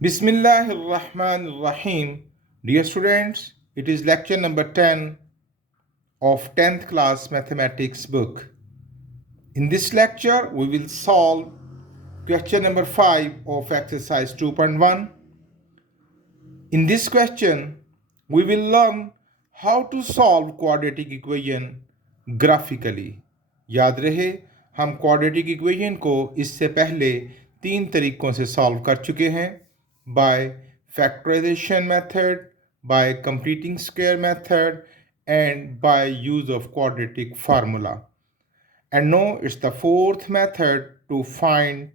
Bismillahirrahmanirrahim. Dear students, it is lecture number 10 of 10th class mathematics book. In this lecture, we will solve question number 5 of exercise 2.1. In this question, we will learn how to solve quadratic equation graphically. याद रहे हम quadratic equation को इससे पहले 3 तरीकों से solve कर चुके हैं by factorization method, by completing square method and by use of quadratic formula. And now it's the fourth method to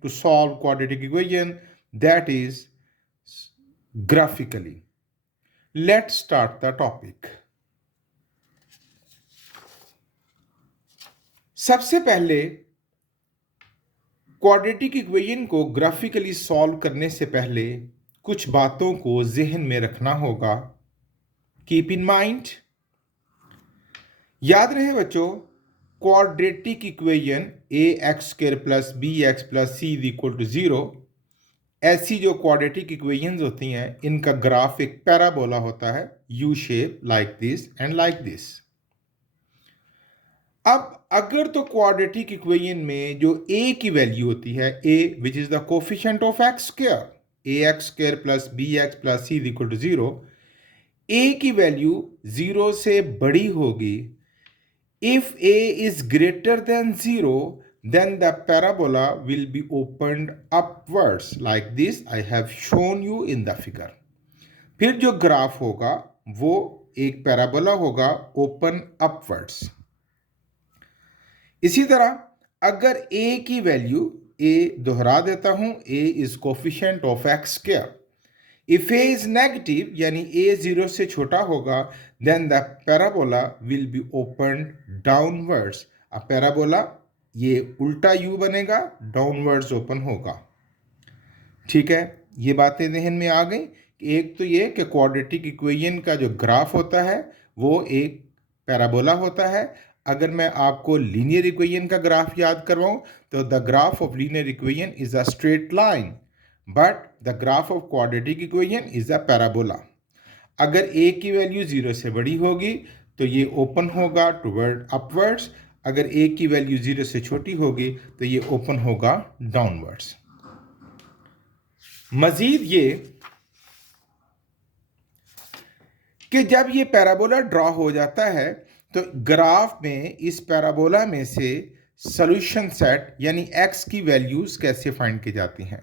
solve quadratic equation, that is graphically. Let's start the topic. सबसे पहले quadratic equation को graphically solve करने से पहले कुछ बातों को जहन में रखना होगा. Keep in mind. याद रहे बच्चों, quadratic equation ax² plus bx plus c is equal to 0, ऐसी जो क्वाड्रेटिक इक्वेशंस होती हैं इनका ग्राफ एक पैराबोला होता है, U shape, like this and like this. अब अगर तो क्वाड्रेटिक इक्वेशन में जो a की वैल्यू होती है, a which is the coefficient of x², ax² plus bx plus c is equal to 0, a की वैल्यू 0 से बड़ी होगी. If a is greater than 0, then the parabola will be opened upwards like this. I have shown you in the figure. फिर जो graph होगा वो एक parabola होगा ओपन अपवर्ड्स. इसी तरह अगर a की वैल्यू, a दोहरा देता हूं, a is coefficient of x². If a is negative यानी a 0 से छोटा होगा, then the parabola will be opened downwards. A parabola ये उल्टा u बनेगा, डाउनवर्ड्स ओपन होगा. ठीक है, ये बातें जहन में आ गई. एक तो ये कि क्वाड्रेटिक इक्वेशन का जो ग्राफ होता है वो एक पैराबोला होता है. अगर मैं आपको लीनियर इक्वेशन का ग्राफ याद करवाऊं तो the graph of linear equation is a straight line, but the graph of quadratic equation is a parabola. अगर a की वैल्यू 0 से बड़ी होगी तो ये ओपन होगा टुवर्ड अपवर्ड्स. अगर a की वैल्यू 0 से छोटी होगी तो ये ओपन होगा डाउनवर्ड्स. मजीद ये कि जब ये पैराबोला ड्रॉ हो जाता है तो ग्राफ में इस पैराबोला में से सॉल्यूशन सेट यानी x की वैल्यूज कैसे फाइंड की जाती हैं.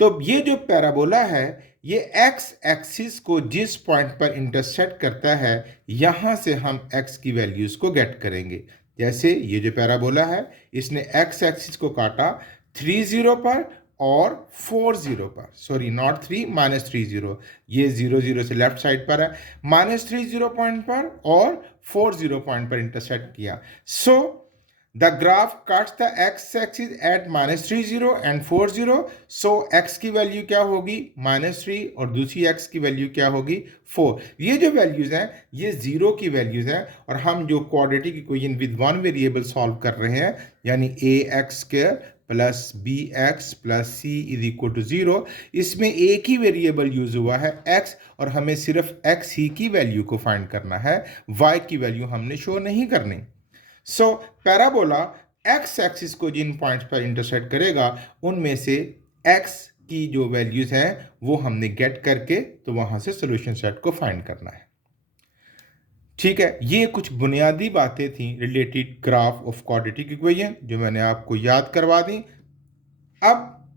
तो ये जो पैराबोला है ये x एक्सिस को जिस पॉइंट पर इंटरसेक्ट करता है यहां से हम x की वैल्यूज को गेट करेंगे. जैसे ये जो पैराबोला है इसने x एक्सिस को काटा 30 पर और 40 पर, सॉरी नॉट 3, -30. ये 0 से लेफ्ट साइड पर है, -30 पॉइंट पर और 40 पॉइंट पर इंटरसेक्ट किया. So the graph cuts the x axis at -30 and 40. So x की वैल्यू क्या होगी, -3, और दूसरी x की वैल्यू क्या होगी, 4. ये जो वैल्यूज हैं ये 0 की वैल्यूज हैं. और हम जो quadratic equation with one variable solve कर रहे हैं यानी ax² plus bx plus c is equal to 0, इसमें एक ही वेरिएबल यूज हुआ है x, और हमें सिर्फ x ही की वैल्यू को फाइंड करना है, y की वैल्यू हमने शो नहीं करनी. सो पैराबोला x एक्सिस को जिन पॉइंट्स पर इंटरसेक्ट करेगा उनमें से x की जो वैल्यूज हैं वो हमने गेट करके तो वहां से सॉल्यूशन सेट को फाइंड करना है. ठीक है, ये कुछ बुनियादी बातें थी related graph of quadratic equation जो मैंने आपको याद करवा दी. अब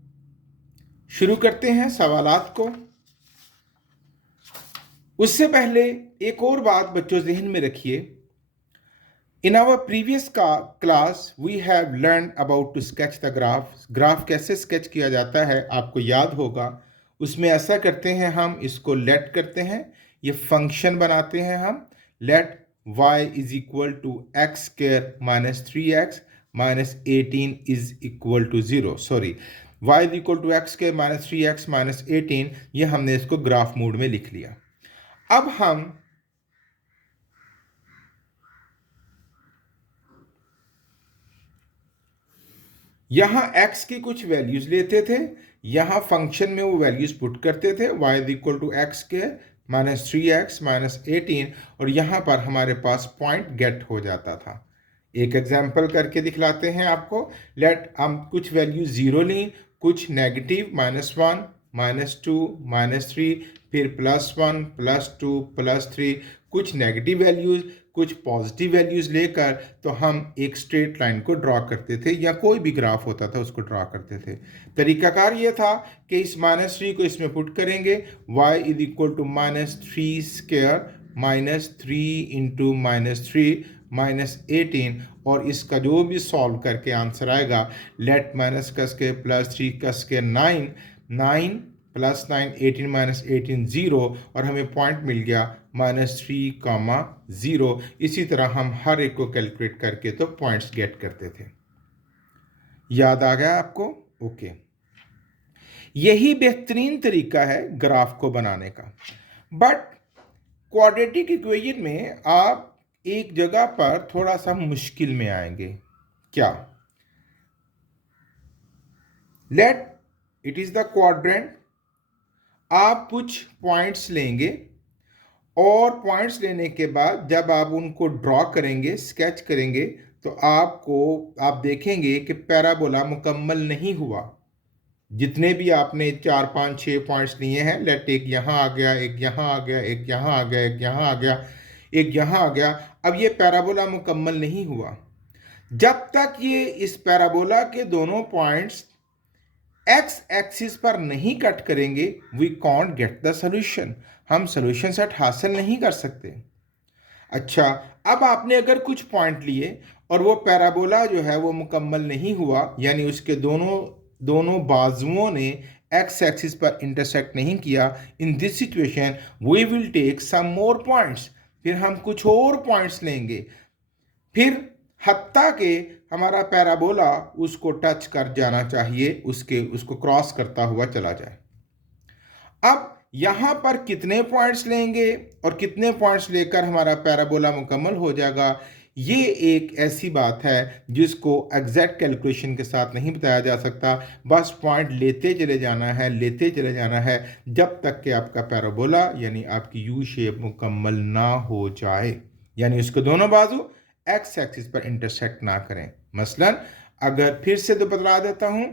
शुरू करते हैं सवालात को. उससे पहले एक और बात बच्चों जहन में रखिए. In our previous class we have learn about to sketch the graph. Graph कैसे स्केच किया जाता है आपको याद होगा. उसमें ऐसा करते हैं, हम इसको लेट करते हैं, ये फंक्शन बनाते हैं हम. let y is equal to x² minus 3x minus 18 is equal to 0. Sorry, y is equal to x² minus 3x minus 18, ये हमने इसको ग्राफ मोड में लिख लिया. अब हम यहां x की कुछ वैल्यूज लेते थे, यहाँ फंक्शन में वो वैल्यूज पुट करते थे, y is equal to x square minus 3x minus 18, और यहाँ पर हमारे पास पॉइंट गेट हो जाता था। एक एग्जाम्पल करके दिखलाते हैं आपको। लेट हम कुछ वैल्यू ज़ीरो ली, कुछ नेगेटिव -1 -2 -3, फिर +1 +2 +3, कुछ नेगेटिव वैल्यूज़ कुछ पॉजिटिव वैल्यूज़ लेकर तो हम एक स्ट्रेट लाइन को ड्रॉ करते थे, या कोई भी ग्राफ होता था उसको ड्रॉ करते थे। तरीकाकार ये था कि इस -3 को इसमें पुट करेंगे, y is equal to -3 square -3 into -3 -18, और इसका जो भी सॉल्व करके आंसर आएगा, लेट माइनस का स्क्वायर प्लस 3 का स्क्वायर 9, 9 प्लस 9 18 माइनस 18 0, और हमें पॉइंट मिल गया -3, 0। इसी तरह हम हर एक को कैलकुलेट करके तो पॉइंट्स गेट करते थे। याद आ गया आपको? ओके। यही बेहतरीन तरीका है ग्राफ को बनाने का। बट क्वाड्रेटिक इक्वेशन में आप एक जगह पर थोड़ा सा मुश्किल में आएंगे। क्या? Let it is the quadrant. आप कुछ पॉइंट्स लेंगे, और पॉइंट्स लेने के बाद जब आप उनको ड्रॉ करेंगे, स्केच करेंगे, तो आप देखेंगे कि पैराबोला मुकम्मल नहीं हुआ। जितने भी आपने 4 5 6 पॉइंट्स लिए हैं, लेट एक यहाँ आ गया, एक यहाँ आ गया, एक यहाँ आ गया, एक यहाँ आ गया, एक यहाँ आ गया, अब ये पैराबोला मुकम्मल नहीं हुआ। जब तक ये इस पैराबोला के दोनों पॉइंट्स एक्स एक्सिस पर नहीं कट करेंगे, we can't get the solution. हम सोल्यूशन सेट हासिल नहीं कर सकते। अच्छा, अब आपने अगर कुछ पॉइंट लिए और वो पैराबोला जो है वो मुकम्मल नहीं हुआ, यानी उसके दोनों बाजुओं ने एक्स एक्सिस पर इंटरसेक्ट नहीं किया, in this situation we will take some more points. फिर हम कुछ और पॉइंट्स लेंगे, फिर हत्ता के हमारा पैराबोला उसको टच कर जाना चाहिए, उसको क्रॉस करता हुआ चला जाए। अब यहां पर कितने पॉइंट्स लेंगे और कितने पॉइंट्स लेकर हमारा पैराबोला मुकम्मल हो जाएगा, ये एक ऐसी बात है जिसको एग्जैक्ट कैलकुलेशन के साथ नहीं बताया जा सकता। बस पॉइंट लेते चले जाना है, लेते चले जाना है, जब तक कि आपका पैराबोला यानी आपकी यू शेप मुकम्मल ना हो जाए, यानी उसके दोनों बाजू एक्स एक्सिस पर इंटरसेक्ट ना करें। मसलन अगर फिर से तो बतला देता हूं,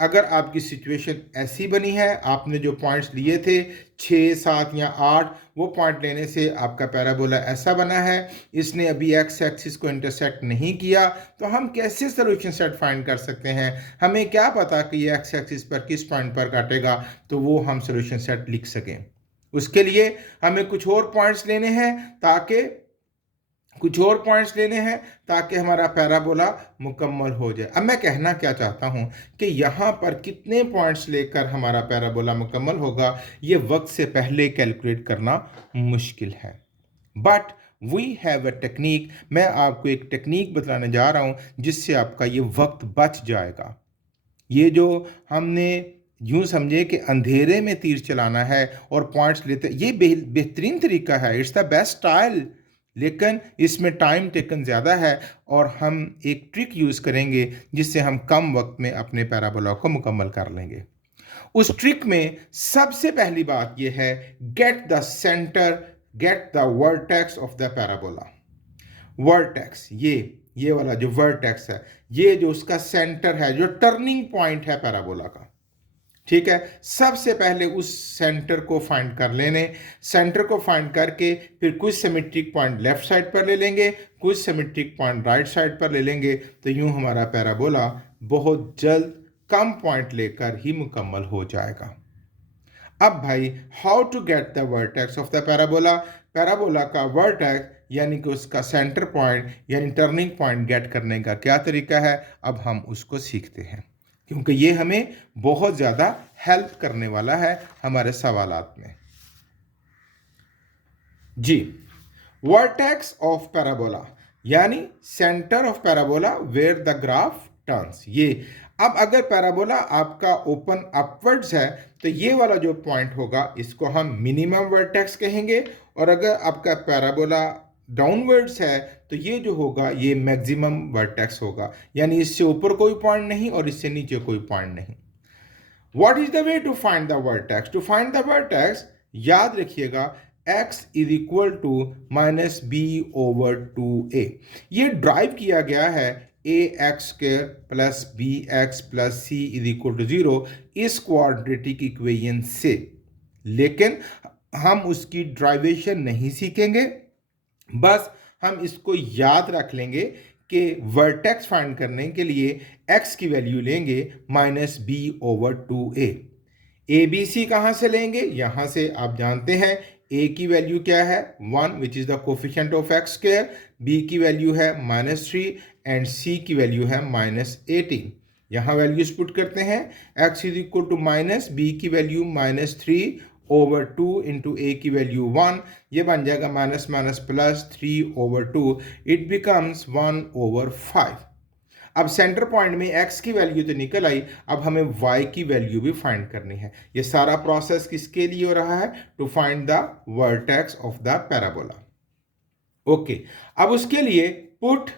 अगर आपकी सिचुएशन ऐसी बनी है, आपने जो पॉइंट्स लिए थे 6 7 या 8, वो पॉइंट लेने से आपका पैराबोला ऐसा बना है, इसने अभी एक्स एक्सिस को इंटरसेक्ट नहीं किया, तो हम कैसे सोल्यूशन सेट फाइंड कर सकते हैं? हमें क्या पता कि ये एक्स एक्सिस पर किस पॉइंट पर काटेगा, तो वो हम सोल्यूशन सेट लिख सकें। उसके लिए हमें कुछ और पॉइंट्स लेने हैं ताकि हमारा पैराबोला मुकम्मल हो जाए। अब मैं कहना क्या चाहता हूं कि यहाँ पर कितने पॉइंट्स लेकर हमारा पैराबोला मुकम्मल होगा, ये वक्त से पहले कैलकुलेट करना मुश्किल है। But we have a technique. मैं आपको एक टेक्निक बताने जा रहा हूं जिससे आपका ये वक्त बच जाएगा। ये जो हमने यूं समझे कि अंधेरे में तीर चलाना है और पॉइंट्स लेते, ये बेहतरीन तरीका है, इट्स द बेस्ट स्टाइल, लेकिन इसमें टाइम टेकन ज़्यादा है, और हम एक ट्रिक यूज़ करेंगे जिससे हम कम वक्त में अपने पैराबोला को मुकम्मल कर लेंगे। उस ट्रिक में सबसे पहली बात यह है, get the centre, gate the vertex of the parabola. Vertex, ये वाला जो वर्टेक्स है, ये जो उसका सेंटर है, जो टर्निंग पॉइंट है पैराबोला का, ठीक है। सबसे पहले उस सेंटर को फाइंड कर लेने, सेंटर को फाइंड करके फिर कुछ सिमेट्रिक पॉइंट लेफ्ट साइड पर ले लेंगे, कुछ सिमेट्रिक पॉइंट राइट साइड पर ले लेंगे, तो यूं हमारा पैराबोला बहुत जल्द कम पॉइंट लेकर ही मुकम्मल हो जाएगा। अब भाई, how to get the vertex of the parabola? Parabola का वर्टेक्स यानी कि उसका सेंटर पॉइंट यानी टर्निंग पॉइंट गेट करने का क्या तरीका है, अब हम उसको सीखते हैं, क्योंकि ये हमें बहुत ज़्यादा हेल्प करने वाला है हमारे सवालात में। जी, वर्टेक्स ऑफ पैराबोला यानी centre of parabola where the graph turns. ये अब अगर पैराबोला आपका ओपन अपवर्ड्स है, तो ये वाला जो पॉइंट होगा इसको हम मिनिमम वर्टेक्स कहेंगे, और अगर आपका पैराबोला डाउनवर्ड्स है तो ये जो होगा ये मैक्सिमम वर्टेक्स होगा, यानी इससे ऊपर कोई पॉइंट नहीं और इससे नीचे कोई पॉइंट नहीं। What is the way to find the vertex? To find the vertex याद रखिएगा x is equal to minus B over two A. ये ड्राइव किया गया है A X square plus B X plus C is equal to 0 इस quadratic equation से, लेकिन हम उसकी ड्राइवेशन नहीं सीखेंगे, बस हम इसको याद रख लेंगे कि वर्टेक्स फाइंड करने के लिए x की वैल्यू लेंगे minus B over two A B C कहाँ से लेंगे? यहाँ से आप जानते हैं a की वैल्यू क्या है 1 which is the coefficient of x square, b की वैल्यू है -3 एंड c की वैल्यू है -18। यहाँ वैल्यूज पुट करते हैं, x is equal to minus B की वैल्यू -3 ओवर 2 इंटू ए की वैल्यू 1, ये बन जाएगा minus minus plus 3 over 2, it becomes 1 over 5। अब सेंटर पॉइंट में x की वैल्यू तो निकल आई, अब हमें y की वैल्यू भी फाइंड करनी है। ये सारा प्रोसेस किसके लिए हो रहा है? To find the vertex of the parabola. Okay, अब उसके लिए put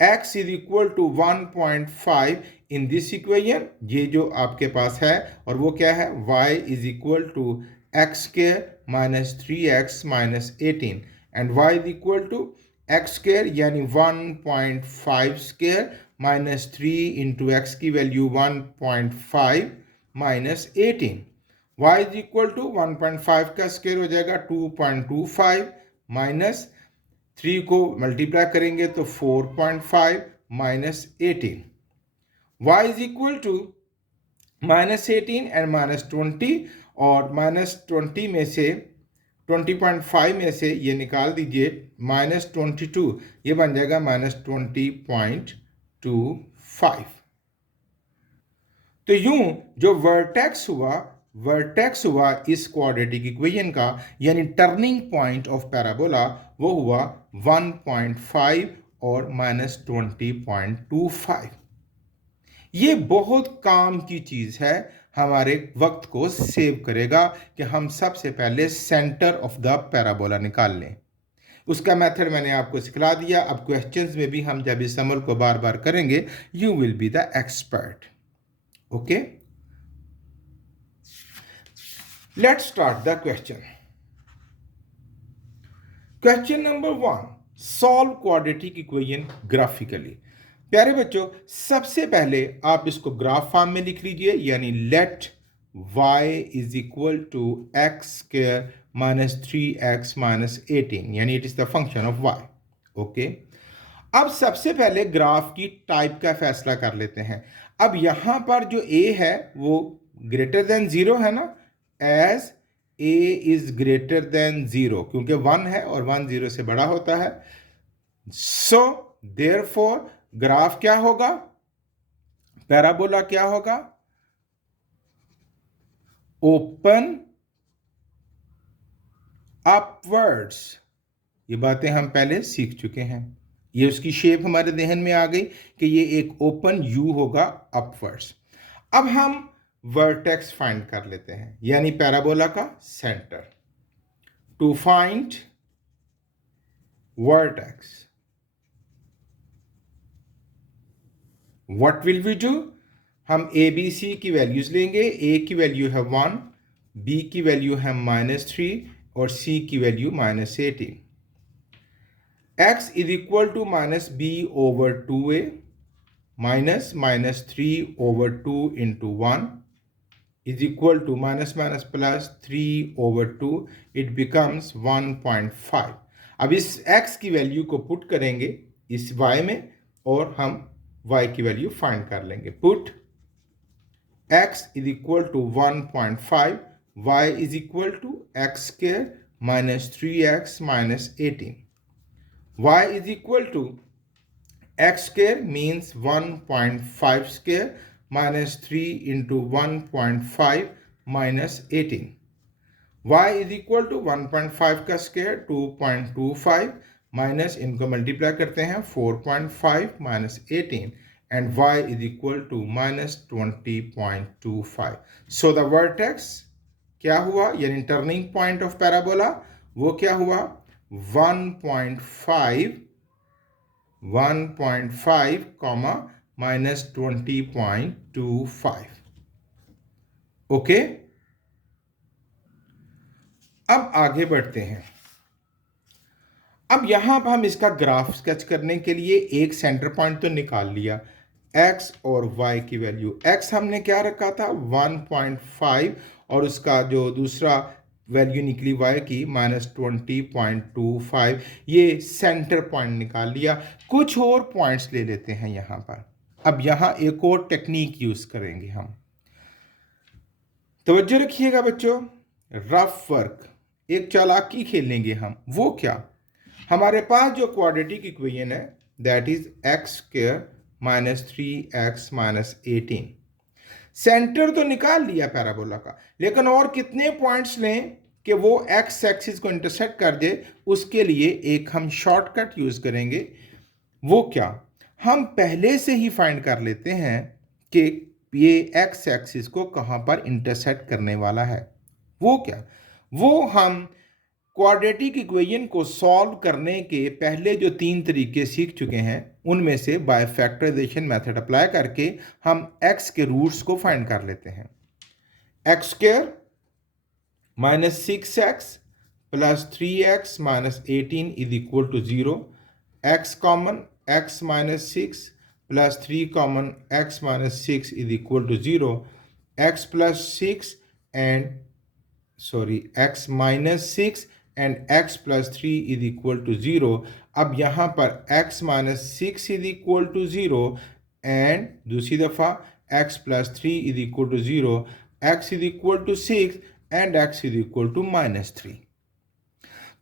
x is equal to 1.5 in this equation, ये जो आपके पास है, और वो क्या है? y is equal to x square minus 3x minus 18 and y is equal to x square यानी 1.5 स्क्वायर माइनस 3 इंटू एक्स की value 1.5 minus 18, y is equal to 1.5 का स्क्वायर हो जाएगा 2.25 माइनस 3 को मल्टीप्लाई करेंगे तो 4.5 minus 18, y is equal to -18 and -20, और -20 में से 20.5 में से ये निकाल दीजिए -22, ये बन जाएगा -20.25। तो यूं जो वर्टेक्स हुआ इस क्वाड्रेटिक इक्वेशन का, यानी टर्निंग पॉइंट ऑफ पैराबोला, वो हुआ 1.5 और -20.25। ये बहुत काम की चीज़ है, हमारे वक्त को सेव करेगा कि हम सबसे पहले सेंटर ऑफ द पैराबोला निकाल लें। उसका मेथड मैंने आपको सिखला दिया। अब क्वेश्चंस में भी हम जब इस अमल को बार बार करेंगे, you will be the expert. Okay, let's start the question. Question number 1, solve quadratic equation graphically. प्यारे बच्चों, सबसे पहले आप इसको ग्राफ फॉर्म में लिख लीजिए, यानी let y is equal to x square minus 3x minus 18, यानी it is the function of y। Okay, अब सबसे पहले ग्राफ की टाइप का फैसला कर लेते हैं। अब यहां पर जो a है वो ग्रेटर देन 0 है ना, as a is greater than 0, क्योंकि 1 है और 1 0 से बड़ा होता है। सो देयरफॉर ग्राफ क्या होगा? पैराबोला क्या होगा? Open upwards. ये बातें हम पहले सीख चुके हैं, ये उसकी शेप हमारे जहन में आ गई कि ये एक ओपन यू होगा अपवर्ड्स। अब हम वर्टेक्स फाइंड कर लेते हैं, यानी पैराबोला का centre. To find vertex, what will we do? हम ए बी सी की वैल्यूज लेंगे। ए की वैल्यू है 1, बी की वैल्यू है -3 और सी की value -18। x is equal to minus B over 2a minus -3 over 2 into 1 is equal to minus minus plus 3 over 2, it becomes 1.5। अब इस x की वैल्यू को पुट करेंगे इस y में और हम y की वैल्यू फाइंड कर लेंगे। Put x is equal to 1.5, y is equal to x square minus 3x minus 18, y is equal to x square means 1.5 square minus 3 into 1.5 minus 18. y is equal to 1.5 का square 2.25 minus इनको multiply करते हैं 4.5 minus 18 and y is equal to minus 20.25. So the vertex क्या हुआ, यानी turning point of parabola, वो क्या हुआ? 1.5 comma minus 20.25. ओके, अब आगे बढ़ते हैं। अब यहां पर हम इसका ग्राफ स्केच करने के लिए एक सेंटर पॉइंट तो निकाल लिया। x और y की वैल्यू, x हमने क्या रखा था 1.5 और उसका जो दूसरा वैल्यू निकली y की -20.25, ये सेंटर पॉइंट निकाल लिया। कुछ और पॉइंट्स ले लेते हैं यहां पर। अब यहां एक और टेक्निक यूज करेंगे हम। तवज्जो रखिएगा बच्चों, रफ वर्क, एक चालाकी खेलेंगे हम। वो क्या, हमारे पास जो क्वाड्रेटिक इक्वेशन है that is x square -3x-18। Centre तो निकाल लिया पैराबोला का, लेकिन और कितने पॉइंट्स लें कि वो एक्स एक्सिस को इंटरसेक्ट कर दे, उसके लिए एक हम शॉर्टकट यूज करेंगे। वो क्या, हम पहले से ही फाइंड कर लेते हैं कि ये एक्स एक्सिस को कहां पर इंटरसेक्ट करने वाला है। वो क्या, वो हम क्वाड्रेटिक इक्वेशन को सॉल्व करने के पहले जो 3 तरीके सीख चुके हैं, उनमें से बाय फैक्टराइजेशन मेथड अप्लाई करके हम x के रूट्स को फाइंड कर लेते हैं। X square -6x plus 3x -18 is equal to 0। x common, x -6 plus 3 common, x -6 is equal to 0। x plus 6 and x -6 and x plus 3 is equal to 0। अब यहाँ पर x -6 is equal to 0 and दूसरी दफ़ा x plus 3 is equal to 0, x is equal to 6 and x is equal to -3।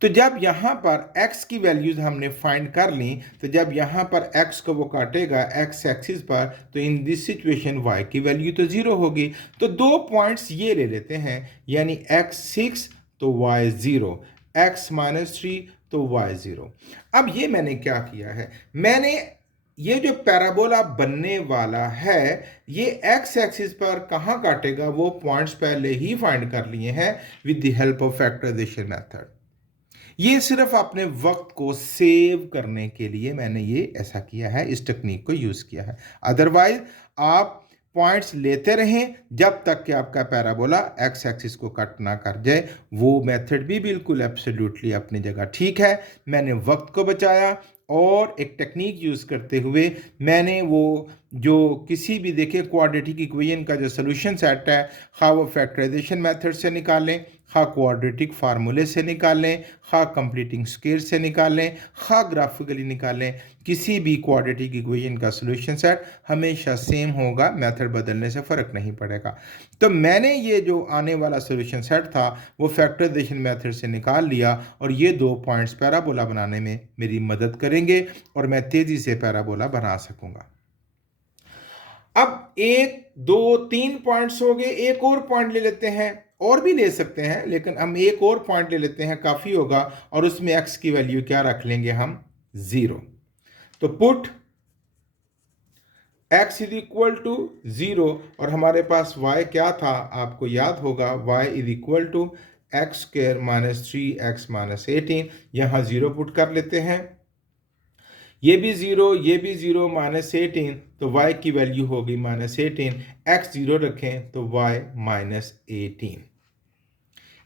तो जब यहाँ पर x की वैल्यूज हमने फाइंड कर ली, तो जब यहाँ पर x को वो काटेगा x एक्सिस पर, तो इन दिस सिचुएशन y की वैल्यू तो 0 होगी। तो 2 पॉइंट्स ये ले लेते हैं, यानी x 6 तो y 0, x -3 तो y 0। अब ये मैंने क्या किया है, मैंने ये जो पैराबोला बनने वाला है ये x एक्सिस पर कहाँ काटेगा वो पॉइंट्स पहले ही फाइंड कर लिए हैं with the help of factorization method. ये सिर्फ अपने वक्त को सेव करने के लिए मैंने ये ऐसा किया है, इस टेक्निक को यूज किया है। अदरवाइज आप पॉइंट्स लेते रहें जब तक कि आपका पैराबोला एक्स एक्सिस को कट ना कर जाए। वो मेथड भी बिल्कुल एब्सोल्युटली अपनी जगह ठीक है। मैंने वक्त को बचाया और एक टेक्निक यूज करते हुए मैंने वो जो किसी भी देखे क्वाड्रेटिक इक्वेशन का जो सोल्यूशन सेट है, खा वो फैक्टराइजेशन मेथड से निकालें, खा क्वाड्रेटिक फार्मूले से निकालें, खा कंप्लीटिंग स्केयर से निकालें, खा ग्राफिकली निकालें, किसी भी क्वाड्रेटिक इक्वेशन का सोल्यूशन सेट हमेशा सेम होगा, मेथड बदलने से फ़र्क नहीं पड़ेगा। तो मैंने ये जो आने वाला सोल्यूशन सेट था वो फैक्टराइजेशन मेथड से निकाल लिया और ये 2 पॉइंट्स पैराबोला बनाने में मेरी मदद करेंगे और मैं तेज़ी से पैराबोला बना सकूंगा। अब 1 2 3 पॉइंट्स हो गए, एक और पॉइंट ले लेते हैं, और भी ले सकते हैं लेकिन हम एक और पॉइंट ले लेते हैं, काफ़ी होगा, और उसमें x की वैल्यू क्या रख लेंगे हम 0। तो put x is equal to 0 और हमारे पास y क्या था आपको याद होगा, y is equal to x square -3x -18। यहाँ 0 पुट कर लेते हैं, ये भी 0 ये भी 0, -18 तो y की वैल्यू होगी -18, x 0 रखें तो y -18।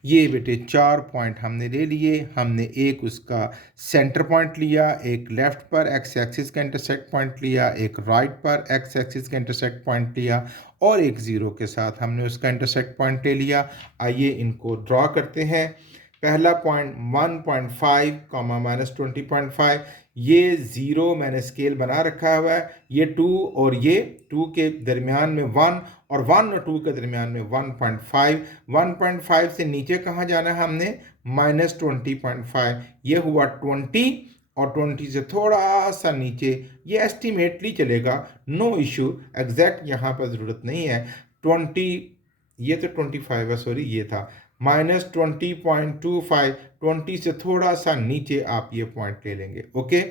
ये बेटे 4 पॉइंट हमने ले लिए। हमने एक उसका सेंटर पॉइंट लिया, एक लेफ्ट पर एक्स एक्सिस का इंटरसेक्ट पॉइंट लिया, एक राइट पर एक्स एक्सिस का इंटरसेक्ट पॉइंट लिया और एक 0 के साथ हमने उसका इंटरसेक्ट पॉइंट ले लिया। आइए इनको ड्रॉ करते हैं। पहला पॉइंट 1.5 -20.5, ये 0 मैंने स्केल बना रखा हुआ है, ये 2 और ये 2 के दरमियान में 1 और 1 और 2 के दरमियान में 1.5। 1.5 से नीचे कहाँ जाना है हमने, -20.5, ये हुआ 20 और 20 से थोड़ा सा नीचे, ये एस्टिमेटली चलेगा, नो इशू, एग्जैक्ट यहाँ पर ज़रूरत नहीं है। 20, ये तो 25 है, सॉरी ये था -20.25, 20 से थोड़ा सा नीचे आप ये पॉइंट ले लेंगे। ओके,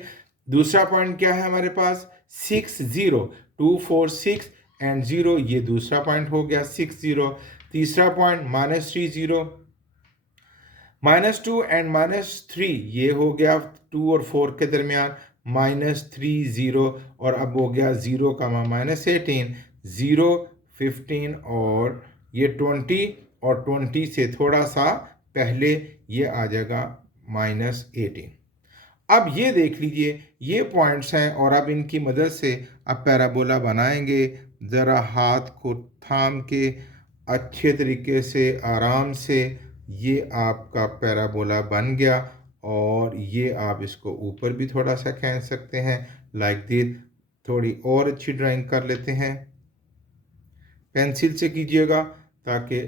दूसरा पॉइंट क्या है हमारे पास 6 0, 2 4 6 एंड 0, ये दूसरा पॉइंट हो गया 6 0। तीसरा पॉइंट -3 0, -2 एंड -3, ये हो गया 2 और 4 के दरमियान, -3 0 और अब हो गया 0, -18, 0 15 और ये 20 और 20 से थोड़ा सा पहले ये आ जाएगा -18। अब ये देख लीजिए, ये पॉइंट्स हैं और अब इनकी मदद से अब पैराबोला बनाएंगे। ज़रा हाथ को थाम के अच्छे तरीके से आराम से, ये आपका पैराबोला बन गया। और ये आप इसको ऊपर भी थोड़ा सा खींच सकते हैं, लाइक दिस। थोड़ी और अच्छी ड्राइंग कर लेते हैं, पेंसिल से कीजिएगा ताकि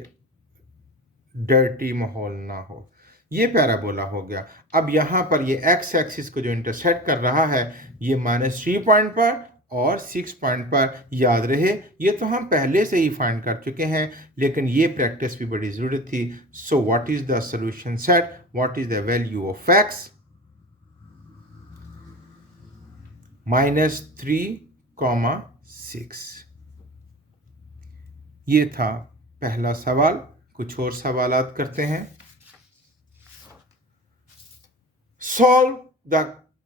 डर्टी माहौल ना हो। ये पैराबोला हो गया। अब यहाँ पर ये एक्स एक्सिस को जो इंटरसेक्ट कर रहा है, ये -3 पॉइंट पर और 6 पॉइंट पर। याद रहे, ये तो हम पहले से ही फाइंड कर चुके हैं, लेकिन ये प्रैक्टिस भी बड़ी ज़रूरत थी। So what is the solution set, what is the value of x? -3, 6। ये था पहला सवाल। कुछ और सवालात करते हैं। Solve the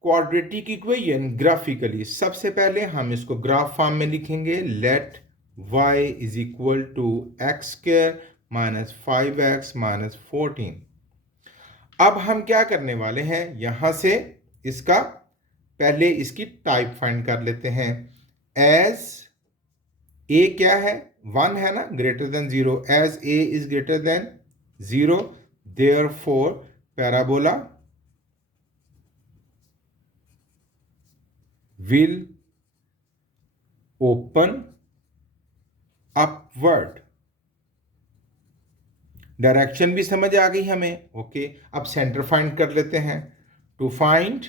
quadratic equation graphically. सबसे पहले हम इसको ग्राफ फॉर्म में लिखेंगे। Let y is equal to x square -5x -14। अब हम क्या करने वाले हैं, यहां से इसका पहले इसकी टाइप फाइंड कर लेते हैं। एज a क्या है, 1 है ना, greater than 0। As a is greater than 0, therefore parabola will open upward। Direction भी समझ आ गई हमें। ओके, अब सेंटर फाइंड कर लेते हैं। टू फाइंड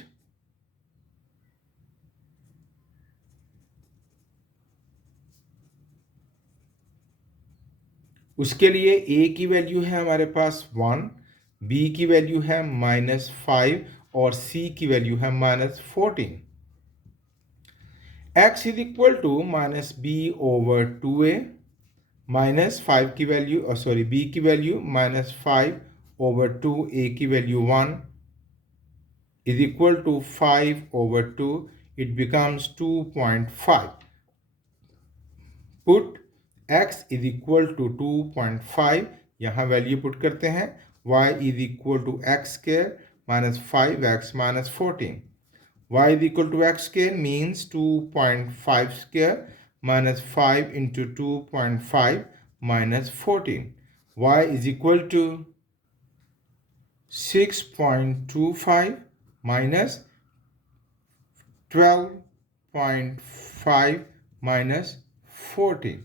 उसके लिए a की वैल्यू है हमारे पास 1, b की वैल्यू है -5 और c की वैल्यू है -14। x is equal to -b/2a, -5 की वैल्यू b की वैल्यू -5/2, a की value 1 is equal to 5/2। It becomes 2.5। Put x is equal to 2.5, यहाँ वैल्यू पुट करते हैं। y is equal to x square -5x -14। y is equal to x square means 2.5 square -5 into 2.5 -14. y is equal to 6.25 minus 12.5 minus 14,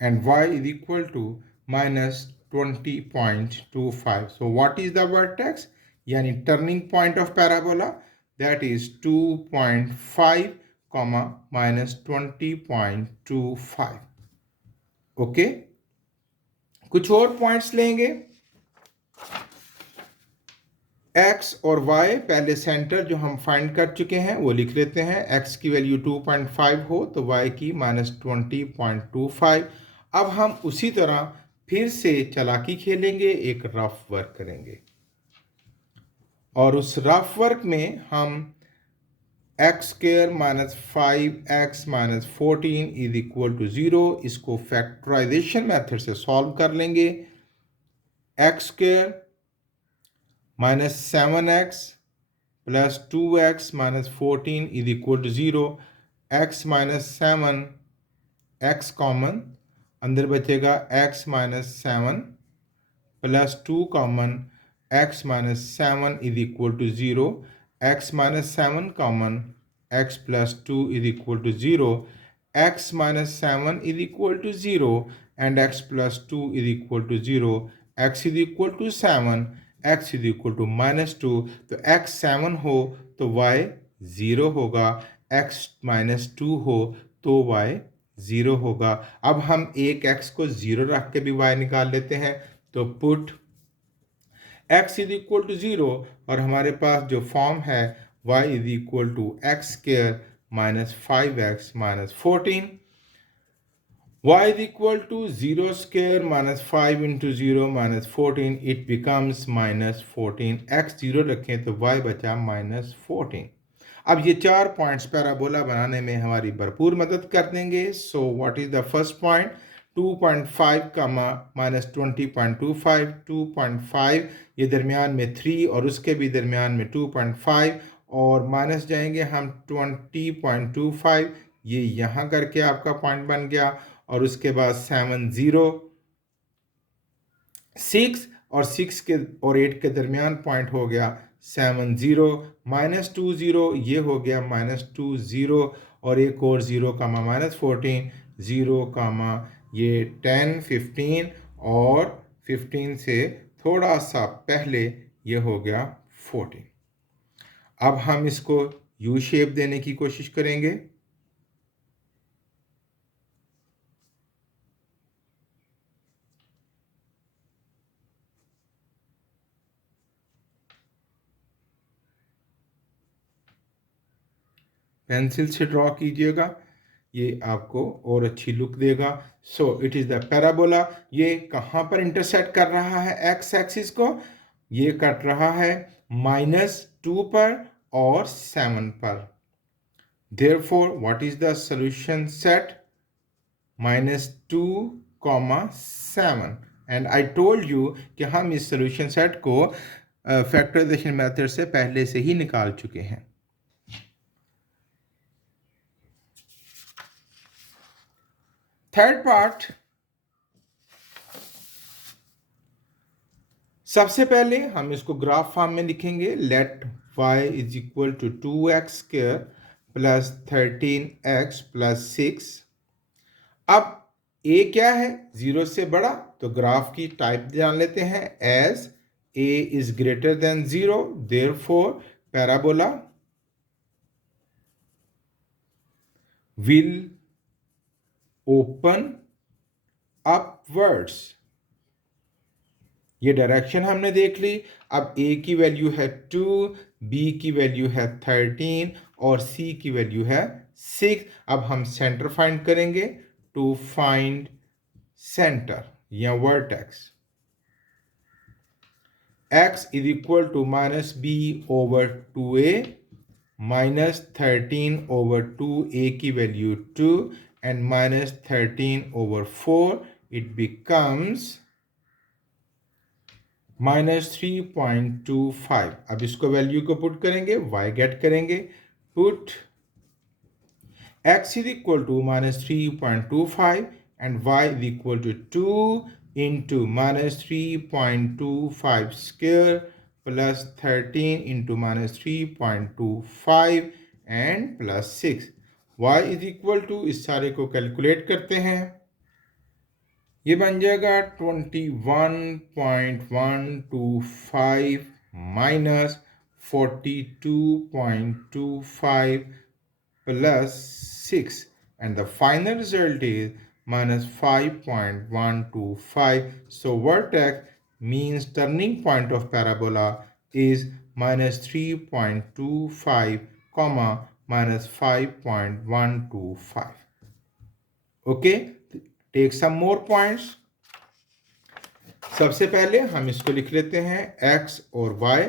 and y is equal to -20.25. So what is the vertex? Yani turning point of parabola, that is 2.5 comma -20.25. Okay, कुछ और points लेंगे। x और y पहले centre जो हम find कर चुके हैं वो लिख लेते हैं। x की वैल्यू 2.5 हो तो y की -20.25। अब हम उसी तरह फिर से चालाकी खेलेंगे, एक रफ वर्क करेंगे और उस रफ वर्क में हम x square -5x -14 is equal to 0, इसको फैक्टराइजेशन मेथड से सॉल्व कर लेंगे। X square -7x plus 2x -14 is equal to 0। x -7, x common, अंदर बचेगा x -7 plus 2 common, x -7 is equal to 0। x -7 common, x plus 2 is equal to 0। x -7 is equal to 0 and x plus 2 is equal to 0। x is equal to 7, x is equal to -2। तो x 7 हो तो y 0 होगा, x -2 हो तो y 0 होगा। अब हम एक x को 0 रख के भी y निकाल लेते हैं। तो put x is equal to 0 और हमारे पास जो फॉर्म है y is equal to x square -5x -14। y is equal to 0 square minus 5 into 0 minus 14, it becomes -14। x 0 रखें तो y बचा -14। अब ये 4 पॉइंट्स पैराबोला बनाने में हमारी भरपूर मदद कर देंगे। So what is the first point? 2.5 comma minus 20.25, 2.5 ये दरमियान में 3 और उसके भी दरमियान में 2.5 और माइनस जाएंगे हम 20.25, ये यहाँ करके आपका पॉइंट बन गया और उसके बाद 6 और 6 के और 8 के दरमियान पॉइंट हो गया 70 माइनस 20, ये हो गया -20 और एक और 0 कामा -14, 0 कामा ये 10, 15 और 15 से थोड़ा सा पहले ये हो गया 14। अब हम इसको यू शेप देने की कोशिश करेंगे। पेंसिल से ड्रॉ कीजिएगा, ये आपको और अच्छी लुक देगा। So it is the parabola. ये कहाँ पर इंटरसेक्ट कर रहा है एक्स एक्सिस को? ये कट रहा है -2 पर और 7 पर। Therefore what is the solution set? -2, 7। And I told you कि हम इस सॉल्यूशन सेट को फैक्टराइजेशन मेथड से पहले से ही निकाल चुके हैं। थर्ड पार्ट, सबसे पहले हम इसको ग्राफ फॉर्म में लिखेंगे। Let y is equal to 2x square plus 13x plus 6। अब a क्या है? 0 से बड़ा, तो ग्राफ की टाइप जान लेते हैं as a is greater than 0, therefore parabola will open upwards. ये डायरेक्शन हमने देख ली। अब a की वैल्यू है 2, b की वैल्यू है 13 और c की वैल्यू है 6। अब हम सेंटर फाइंड करेंगे। टू फाइंड सेंटर या vertex, x is equal to -b over 2a -13 over 2a की value 2 and -13 over 4, it becomes -3.25। अब इसको वैल्यू को पुट करेंगे, y गेट करेंगे। Put x is equal to -3.25 and y is equal to 2 into -3.25 square plus 13 into -3.25 and plus 6। y is equal to, इस सारे को calculate करते हैं, ये बन जाएगा 21.125 minus 42.25 plus 6 and the final result is -5.125. So vertex means turning point of parabola is -3.25 comma -5.125. Okay, take some more points. सबसे पहले हम इसको लिख लेते हैं x और y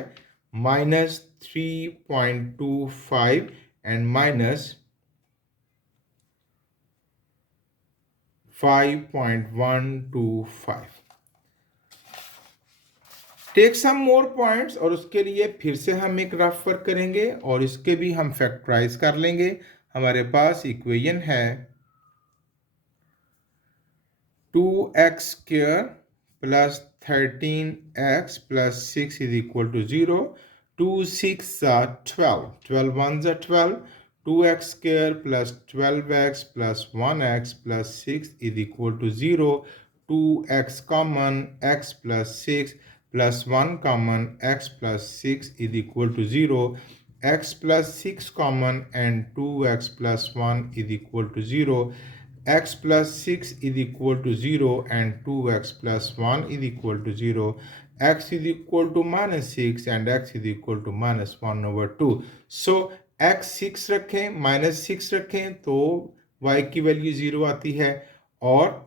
-3.25 and -5.125. Take some more points और उसके लिए फिर से हम एक रफ वर्क करेंगे और इसके भी हम फैक्टराइज कर लेंगे। हमारे पास इक्वेशन है 2x square plus 13x plus 6 is equal to 0. 2 6 are 12. 12 ones are 12. 2x square plus 12x plus 1x plus 6 is equal to 0. 2x common, x plus 6 plus 1 common, x plus 6 is equal to 0. X plus 6 common and 2x plus 1 is equal to 0. X plus 6 is equal to 0 and 2x plus 1 is equal to 0. X is equal to -6 and x is equal to -1 over 2. So x 6 रखें, -6 रखें तो y की value 0 आती है और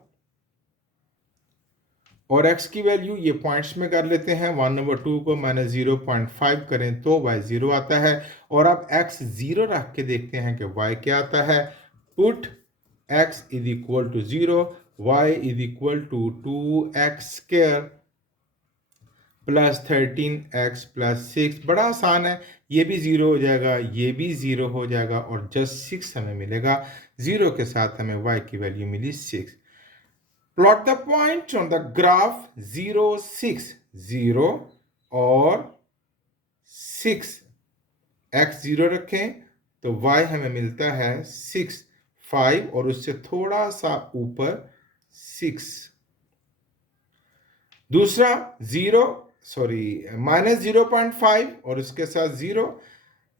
x की value ये points में कर लेते हैं। 1 over 2 को -0.5 करें तो y 0 आता है। और अब x 0 रख के देखते हैं कि y क्या आता है। Put x is equal to 0, y is equal to 2x² plus 13x+6। बड़ा आसान है, ये भी ज़ीरो हो जाएगा, ये भी ज़ीरो हो जाएगा और जस्ट 6 हमें मिलेगा। ज़ीरो के साथ हमें y की वैल्यू मिली 6। Plot the point on the graph 0, 6, 0 और 6। x 0 रखें तो y हमें मिलता है 6, 5 और उससे थोड़ा सा ऊपर 6। दूसरा -0.5 और उसके साथ 0,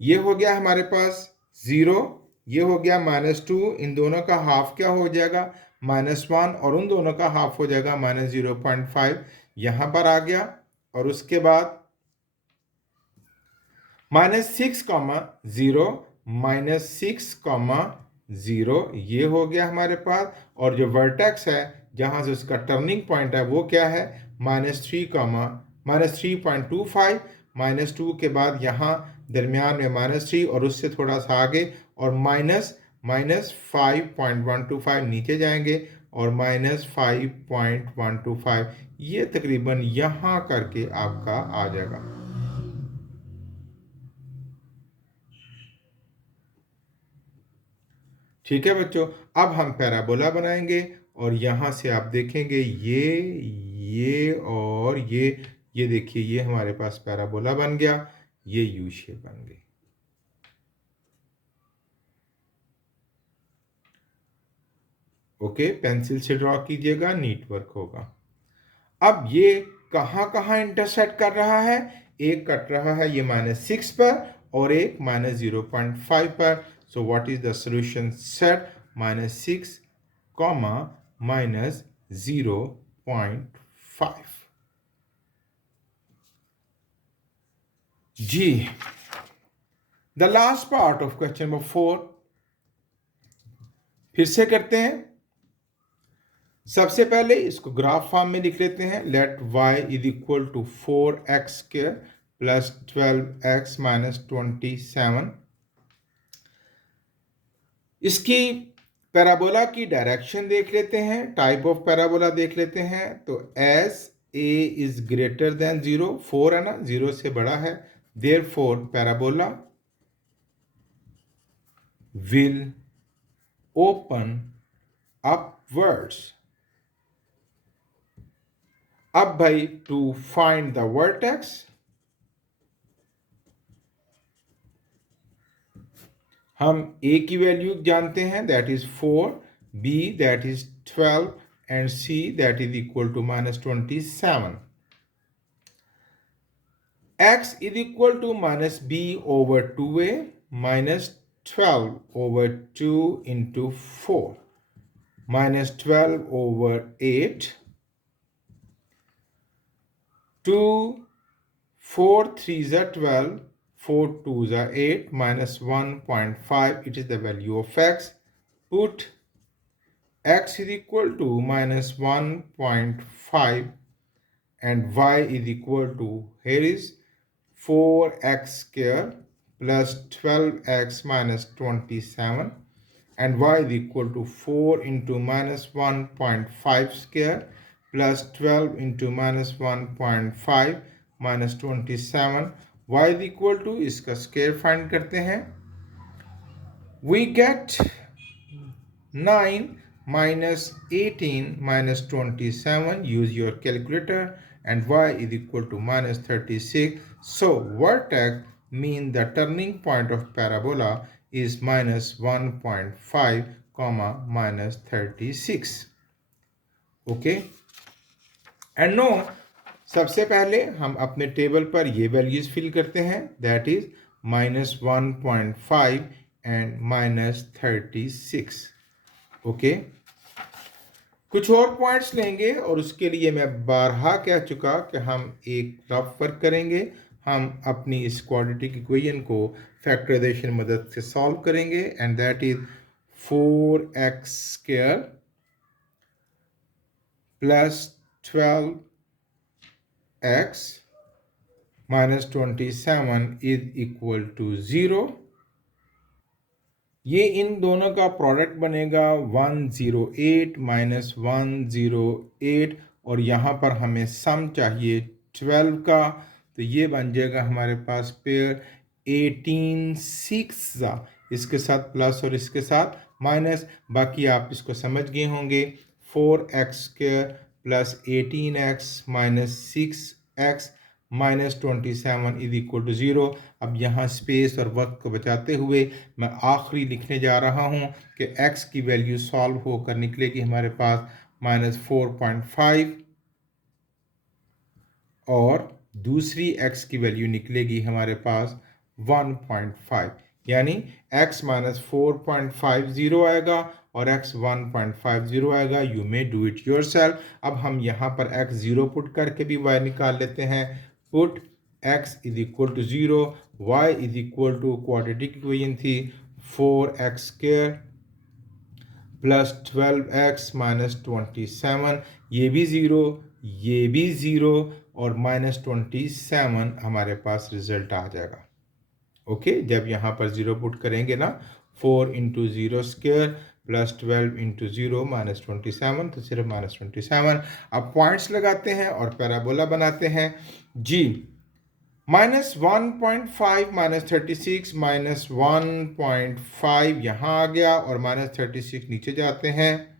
ये हो गया हमारे पास 0, ये हो गया -2, इन दोनों का हाफ क्या हो जाएगा -1 और उन दोनों का हाफ हो जाएगा -0.5, यहां पर आ गया। और उसके बाद -6, 0, -6, 0 ये हो गया हमारे पास। और जो वर्टेक्स है जहां से उसका टर्निंग पॉइंट है वो क्या है -3.25, -2 के बाद यहाँ दरमियान में -3 और उससे थोड़ा सा आगे और -5.125 नीचे जाएंगे और -5.125 ये तकरीबन यहाँ करके आपका आ जाएगा। ठीक है बच्चों, अब हम पैराबोला बनाएंगे और यहाँ से आप देखेंगे ये और ये देखिए ये हमारे पास पैराबोला बन गया, ये यू शेप बन गई। ओके, पेंसिल से ड्रॉ कीजिएगा, नीट वर्क होगा। अब ये कहाँ कहाँ इंटरसेक्ट कर रहा है, एक कट रहा है ये -6 पर और एक -0.5 पर। So what is the solution set -6, -0.5। जी, the last part of question number 4 फिर से करते हैं। सबसे पहले इसको ग्राफ फॉर्म में लिख लेते हैं। Let y is equal to 4x² plus 12x minus 27। इसकी पैराबोला की डायरेक्शन देख लेते हैं, टाइप ऑफ पैराबोला देख लेते हैं। तो as a is greater than 0, 4 है ना, 0 से बड़ा है, therefore parabola will open upwards. अब भाई टू फाइंड द वर्टेक्स हम a की वैल्यू जानते हैं, that is 4, b that is 12 and c that is equal to -27। x is equal to -b over 2a -12 over 2 into 4 -12 over 8 2 4 3 are 12, 4 2s are 8 -1.5. It is the value of x. Put x is equal to -1.5 and y is equal to, here is 4x square plus 12x minus 27 and y is equal to 4 into -1.5 square plus 12 into -1.5 minus 27, y is equal to, इसका square find करते हैं। We get 9 minus 18 minus 27, use your calculator, and y is equal to -36. So vertex mean the turning point of parabola is -1.5 comma -36. Okay and no, सबसे पहले हम अपने table पर ये values fill करते हैं, दैट इज -1.5 एंड -36। ओके, कुछ और पॉइंट्स लेंगे और उसके लिए मैं बारहा कह चुका कि हम एक रफ वर्क करेंगे। हम अपनी इस क्वाड्रेटिक इक्वेशन को फैक्टराइजेशन मदद से सॉल्व करेंगे and that is 4x² plus 12x minus 27 is equal to 0 ये इन दोनों का प्रोडक्ट बनेगा 108 माइनस 108 और यहाँ पर हमें सम चाहिए 12 का, तो ये बन जाएगा हमारे पास पेयर 18 6 इसके साथ प्लस और इसके साथ माइनस। बाकी आप इसको समझ गए होंगे। 4x² plus 18x minus 6x minus 27 is equal to 0। अब यहाँ स्पेस और वक्त को बचाते हुए मैं आखिरी लिखने जा रहा हूँ कि x की वैल्यू सॉल्व होकर निकलेगी हमारे पास -4.5 और दूसरी x की वैल्यू निकलेगी हमारे पास 1.5, यानी x -4.50 आएगा और x 1.50 आएगा। You may do it your self. अब हम यहाँ पर x 0 पुट करके भी y निकाल लेते हैं। Put x is equal to 0, y is equal to quadratic equation थी 4x² प्लस 12x माइनस 27, ये भी 0, ये भी 0 और -27 हमारे पास रिजल्ट आ जाएगा। ओके, जब यहाँ पर 0 पुट करेंगे ना, 4 इंटू 0² प्लस 12 इंटू 0 -27, तो सिर्फ -27। अब पॉइंट्स लगाते हैं और पैराबोला बनाते हैं जी। -1.5 -36 -1.5 यहाँ आ गया और -36 नीचे जाते हैं।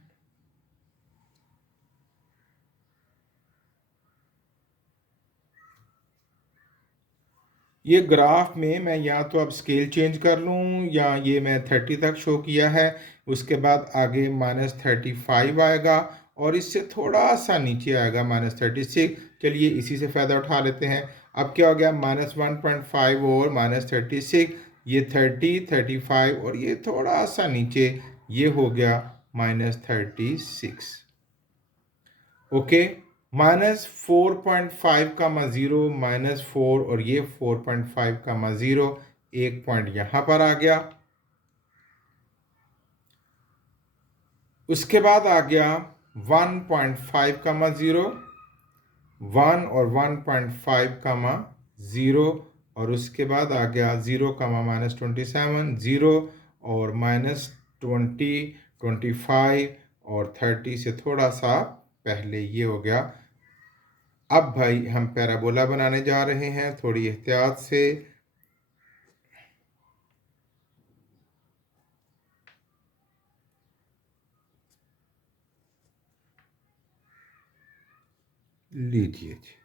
ये ग्राफ में मैं या तो अब स्केल चेंज कर लूँ या ये मैं 30 तक शो किया है, उसके बाद आगे -35 आएगा और इससे थोड़ा सा नीचे आएगा -36। चलिए इसी से फ़ायदा उठा लेते हैं। अब क्या हो गया, -1.5 और -36, ये 30 35 और ये थोड़ा सा नीचे, ये हो गया -36। ओके, -4.5 का -0 -4 और ये 4.5 का -0, एक पॉइंट यहाँ पर आ गया। उसके बाद आ गया 1.5 का -0, 1 और 1.5 का -0 और उसके बाद आ गया 0 का -27, 0 और -20, 25 और 30 से थोड़ा सा पहले ये हो गया। अब भाई हम पैराबोला बनाने जा रहे हैं, थोड़ी एहतियात से। लीजिए जी,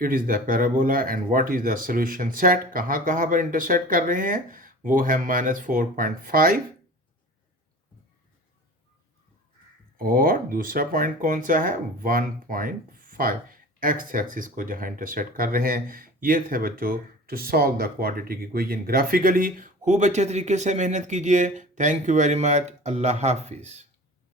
it is the parabola and what is the solution set. कहाँ कहाँ पर इंटरसेक्ट कर रहे हैं, वो है -4.5 और दूसरा पॉइंट कौन सा है, 1.5। एक्स एक्सिस को जहाँ इंटरसेक्ट कर रहे हैं। ये थे बच्चों to solve the quadratic equation graphically. खूब अच्छे तरीके से मेहनत कीजिए। Thank you very much. अल्लाह हाफिज़।